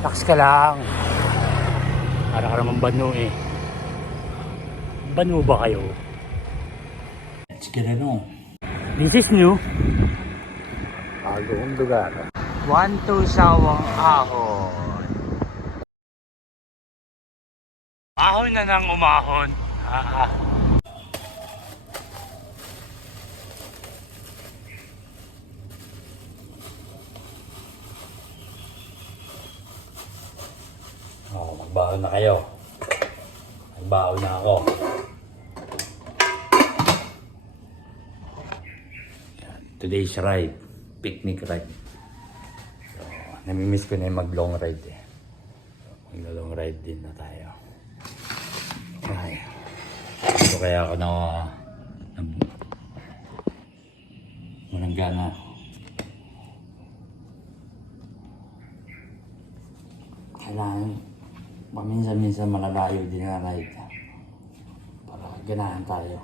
Relax ka lang. Para ka naman banu eh. Banu ba kayo? Let's get it on. This is new. Bagong lugar. 1-2 Sawang Ahon. Ahon na ng umahon. Magbaon na kayo. Magbaon na ako. Today's ride. Picnic ride. So, namimiss ko na yung mag-long ride eh. Mag-long ride din na tayo. Ay. So kaya ako walang gana. Kailangan paminsan-minsan malalayo din na ride para ganahan tayo.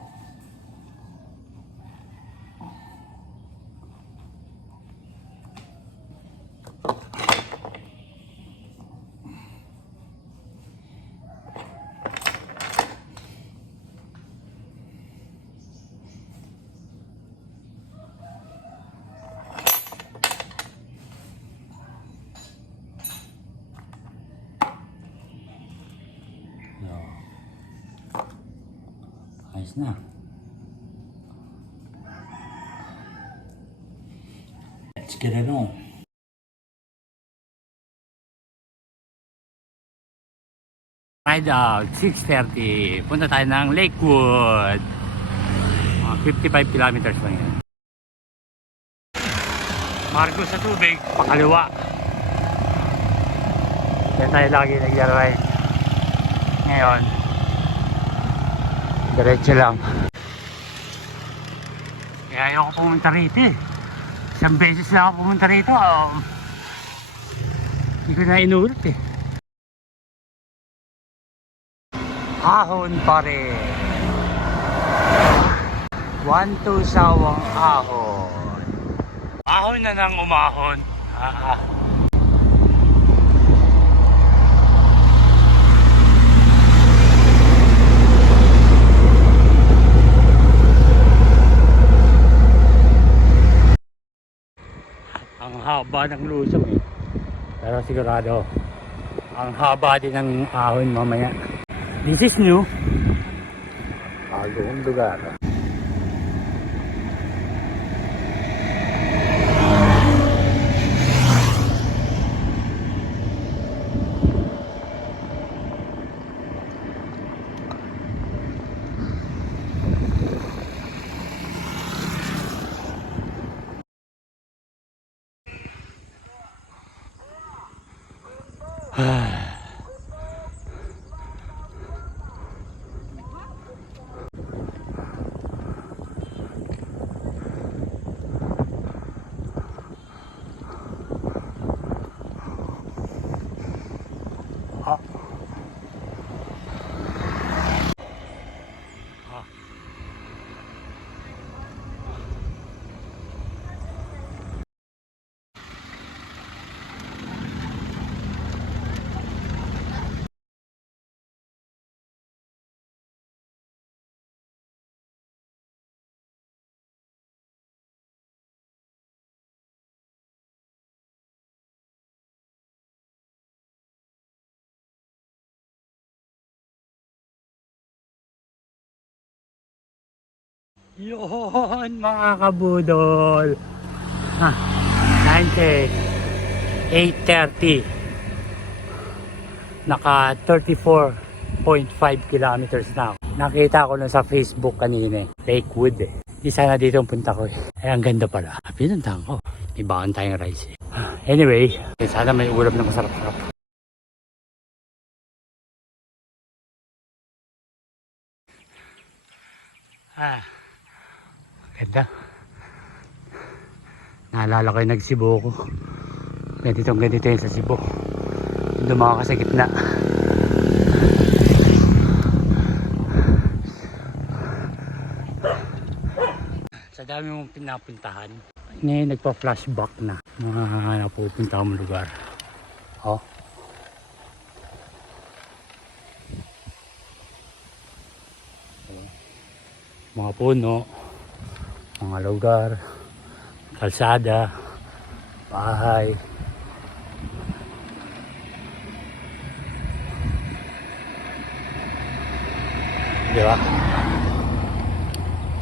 Ayos na. Let's get it on. Ride out, 6:30. Punta tayo ng Lakewood. 55 kilometers lang yan. Margo sa tubig, pakaliwa. Yan tayo lagi nag-ride. Ngayon, diretso lang. Kaya ayoko pumunta rito eh. Isang beses lang ako pumunta rito. Hindi ko na inulit eh. Ahon pa rin. 1-2 Sawang Ahon. Ahon na ng umahon. Ang haba ng lusong eh. Pero sigurado ang haba din ng ahon mamaya. This is new. Bagong lugar. Yun mga kabudol. 8:30. Naka 34.5 kilometers na ako. Nakita ko lang sa Facebook kanina, Lakewood eh. Di sana dito ang punta ko eh. Ay, ang ganda pala. Pinuntahan ko. Ibaan tayong rice eh. Anyway, sana may ulam na masarap-sarap. Ganda. Naalala ko yung nag-Cebu ko. Ganito yun sa Cebu. Dumaka ka sa gitna. Sa dami mong pinapuntahan, ngayon nagpa-flashback na mga napupunta mong lugar. Oh, Mga puno, mga lugar, kalsada, bahay. Di ba?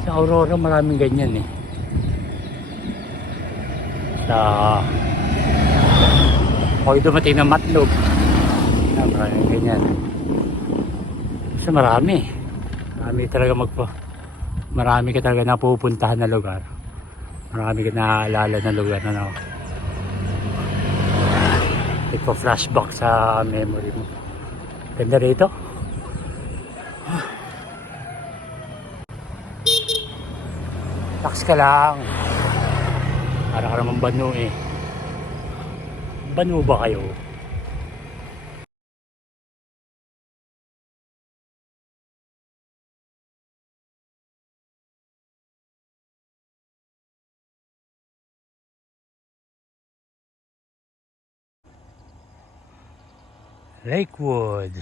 Sa Aurora maraming ganyan eh. Sa pag dumating ng Matlog, maraming ganyan. Kasi marami ka talaga napupuntahan na lugar. Marami ka naaalala na lugar na flashback sa memory mo. Ganda rito. Relax ka lang. Para ka naman banu eh. Banu ba kayo? Lakewood.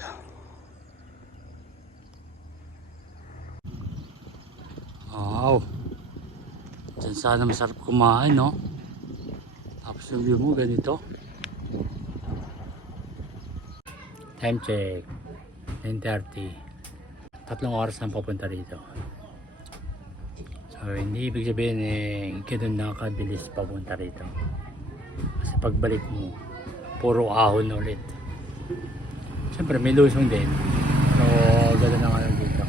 Wow. Diyan sana masarap kumain, no? Tapos yung view mo ganito. Time check. 9:30. 3 oras ang papunta rito. So hindi ibig sabihin ganun nakakabilis papunta rito. Kasi pagbalik mo, puro ahon ulit. Siyempre may lusong din. So gano'n na nga dito.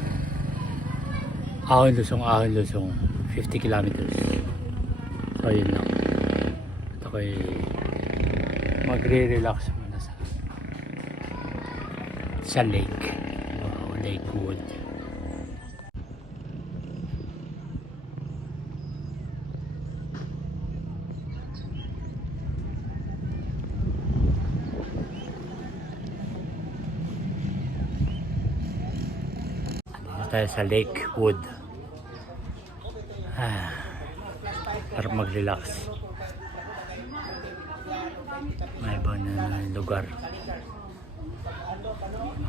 Ahon lusong. 50 kilometers. So yun lang. Ito ko'y magre-relax muna sa lake. Lakewood. Tayo sa Lakewood. Para mag-relax. May iba na lugar.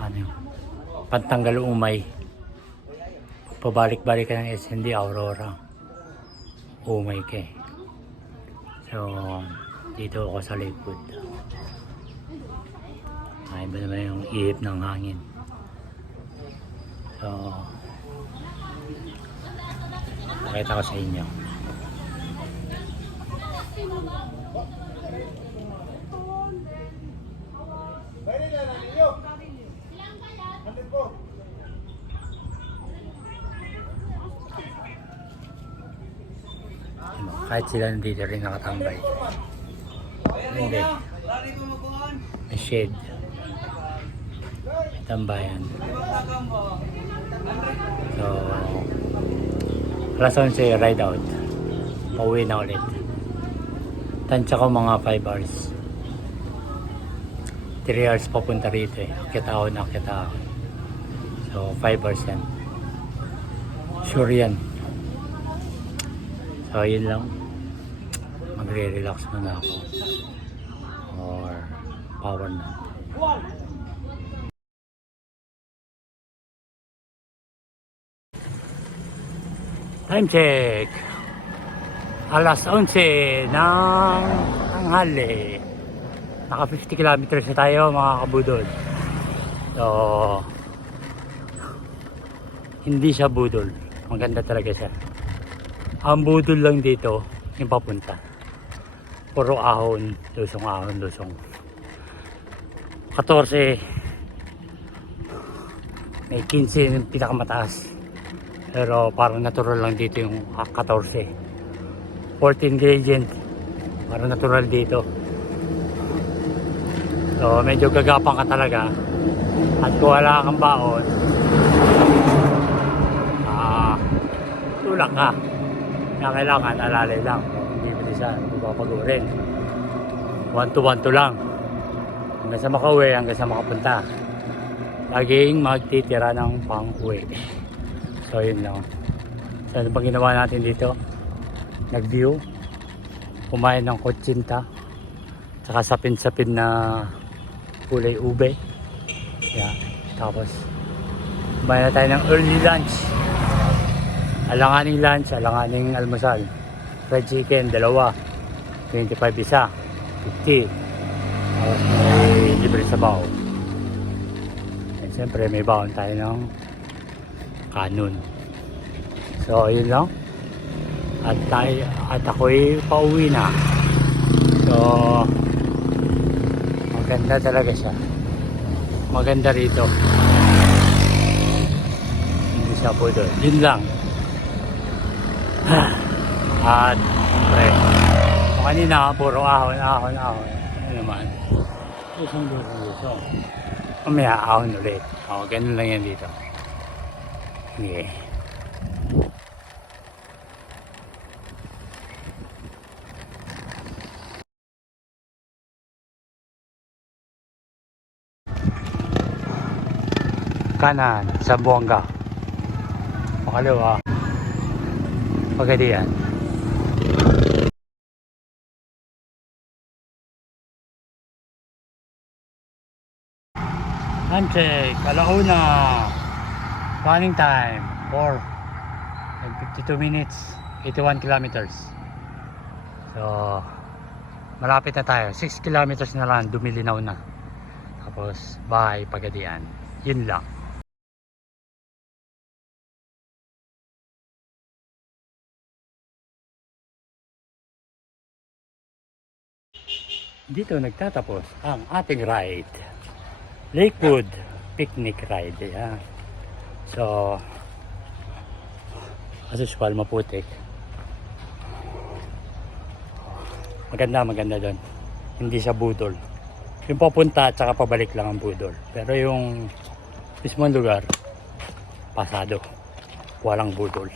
Ano yun? Pantanggal Umay. Pabalik-balik ka ng SND Aurora. Umay ka eh. So, dito ako sa Lakewood. May iba naman yung ihip ng hangin. So, nakita ko sa inyo. Kahit sila nandito rin nakatambay. Hindi. May shade. May tambayan. So, alas 11 ride out. Pauwi na ulit. Tansya ko mga 5 hours. 3 hours papunta rito eh. Akit ako. So, 5 hours yan. Sure yan. So, yun lang. Magre-relax muna ako. Or power na. Time check. Alas 11 ng tanghali. Naka 50 kilometers na tayo mga kabudol. So, hindi siya budol. Maganda talaga siya. Ang budol lang dito, yung papunta. Puro ahon, lusong. 14. May 15 yung pinakamataas. Pero parang natural lang dito yung 14. 14 gradient. Parang natural dito. So medyo gagapang ka talaga. At kung wala kang baon, tulak ka. Kaya kailangan alalay lang. Hindi bilisan, mapapagurin. 1-2 lang. Hanggang sa makauwi, hanggang sa makapunta. Laging magtitira ng pang-uwi. So yun lang. So ano pang ginawa natin dito? Nag-view. Kumain ng kutsinta. Tsaka sapin-sapin na kulay ube. Yeah. Tapos kumain na tayo ng early lunch. Alanganing lunch, alanganing almusal. Fried chicken, dalawa. 25 isa. 50. Tapos may libre sa bao. And siyempre may baon tayo ng kanon. So yun lang. At ako'y pauwi na. So maganda talaga siya. Maganda rito. Hindi siya po doon. Yun lang. At pre, kanina puro ahon. Ano naman? Isang luso. Mamaya ahon ulit. Ganun lang yan dito. Okay. Kanan, Zamboanga. Pakaliwa, Pagadian. Time check, alauna. Running time, 4 and 52 minutes, 81 kilometers. So, malapit na tayo. 6 kilometers na lang, dumilinaw na. Tapos, bye, Pagadian. Yun lang. Dito nagtatapos ang ating ride. Lakewood picnic ride. Yeah. So, as usual, maputik. Maganda doon. Hindi siya budol. Yung papunta at saka pabalik lang ang budol. Pero yung mismong lugar, pasado. Walang budol.